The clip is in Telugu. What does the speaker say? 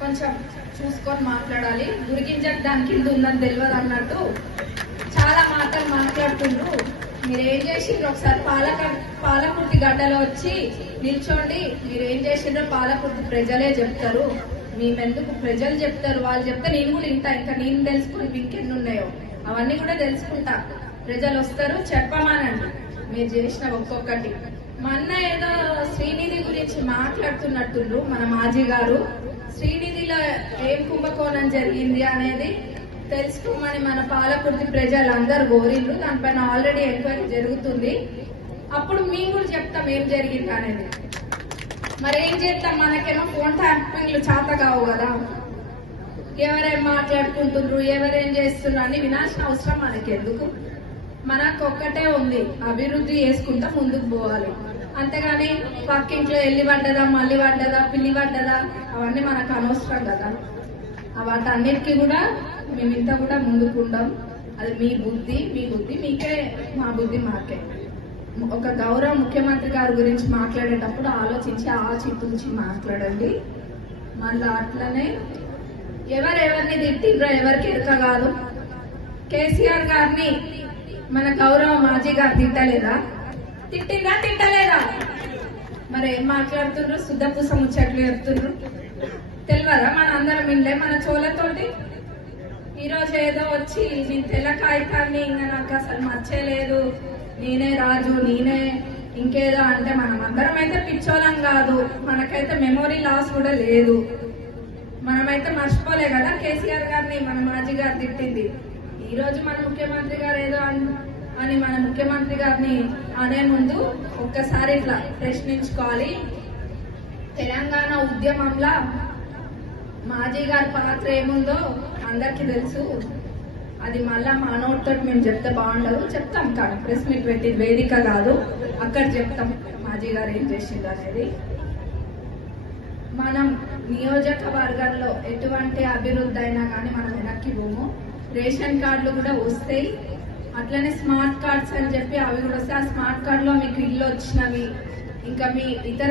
కొంచెం చూసుకొని మాట్లాడాలి. గురిగింజకు దాని కింద ఉందని తెలియదు అన్నట్టు చాలా మాటలు మాట్లాడుతుండ్రు. మీరేం చేసిండ్రు ఒకసారి పాలకుర్తి గడ్డలో వచ్చి నిల్చోండి. మీరేం చేసిండ్రో పాలకుర్తి ప్రజలే చెప్తారు. మేమెందుకు ప్రజలు చెప్తారు, వాళ్ళు చెప్తే నేను కూడా వింటా. ఇంకా నేను తెలుసుకుని ఇంకెన్ని ఉన్నాయో అవన్నీ కూడా తెలుసుకుంటా. ప్రజలు వస్తారు, చెప్పమానండి మీరు చేసిన ఒక్కొక్కటి. మొన్న ఏదో శ్రీనిధి గురించి మాట్లాడుతున్నట్టుండ్రు మన మాజీ గారు. శ్రీనిధిలో ఏం కుంభకోణం జరిగింది అనేది తెలుసుకోమని మన పాలకుర్తి ప్రజలందరూ కోరిండ్రు. దానిపైన ఆల్రెడీ ఎంక్వైరీ జరుగుతుంది. అప్పుడు మేము కూడా చెప్తాం ఏం జరిగింది అనేది. మరి ఏం చేస్తాం, మనకేమో ఫోన్ ట్యాపింగ్లు చేత కావు కదా. ఎవరేం మాట్లాడుకుంటున్నారు, ఎవరేం చేస్తున్నారు అని వినాల్సిన అవసరం మనకెందుకు? మనకు ఒక్కటే ఉంది, అభివృద్ధి చేసుకుంటా ముందుకు పోవాలి. అంతేగాని పక్కింట్లో ఎల్లి పడ్డదా, మళ్ళీ పడ్డదా, పిల్లి పడ్డదా అవన్నీ మనకు అనవసరం కదా. వాటన్నిటికీ కూడా మేమింత కూడా ముందుకుంటాం. అది మీ బుద్ధి మీకే, మా బుద్ధి మాకే. ఒక గౌరవ ముఖ్యమంత్రి గారి గురించి మాట్లాడేటప్పుడు ఆలోచించి ఆచితూచి మాట్లాడండి. మళ్ళీ అట్లనే ఎవరెవరిని తిట్టిండ్రో ఎవరికి ఎరక కాదు. కేసీఆర్ గారిని మన గౌరవ మాజీ గారు తిట్టలేదా? తిట్టిందా, తిట్టలేదా? మరి ఏం మాట్లాడుతున్నారు? శుద్ధపూస ముచ్చట్లు చెప్తున్నారు. తెలియదా? మన అందరం ఇండ్లే మన చోళతోటి. ఈరోజు ఏదో వచ్చి నేను తెల్ల కాగితాన్ని ఇంకా నాకు అసలు మర్చేలేదు, నేనే రాజు, నేనే ఇంకేదో అంటే మనం అందరం అయితే పిచ్చోళం కాదు. మనకైతే మెమొరీ లాస్ కూడా లేదు. మనమైతే మర్చిపోలే కదా కేసీఆర్ గారిని మన మాజీ గారు తిట్టింది. ఈ రోజు మన ముఖ్యమంత్రి గారు ఏదో అని మన ముఖ్యమంత్రి గారిని అనే ముందు ఒక్కసారి ఇట్లా ప్రశ్నించుకోవాలి. తెలంగాణ ఉద్యమంలో మాజీ గారి పాత్ర ఏముందో అందరికీ తెలుసు. అది మళ్ళా మా నోటితో మేము చెప్తే బాగుండదు. చెప్తాం కానీ ప్రెస్ మీట్ పెట్టి వేదిక కాదు, అక్కడ చెప్తాం మాజీ గారు ఏం చేసిండు అనేది. మనం నియోజకవర్గంలో ఎటువంటి అభివృద్ధి అయినా కానీ మనం వెనక్కి పోము. రేషన్ కార్డులు కూడా వస్తాయి. అట్లనే స్మార్ట్ కార్డ్స్ అని చెప్పి అవి కూడా వస్తాయి. ఆ స్మార్ట్ కార్డులో మీకు ఇల్లు వచ్చినవి, ఇంకా మీ ఇతర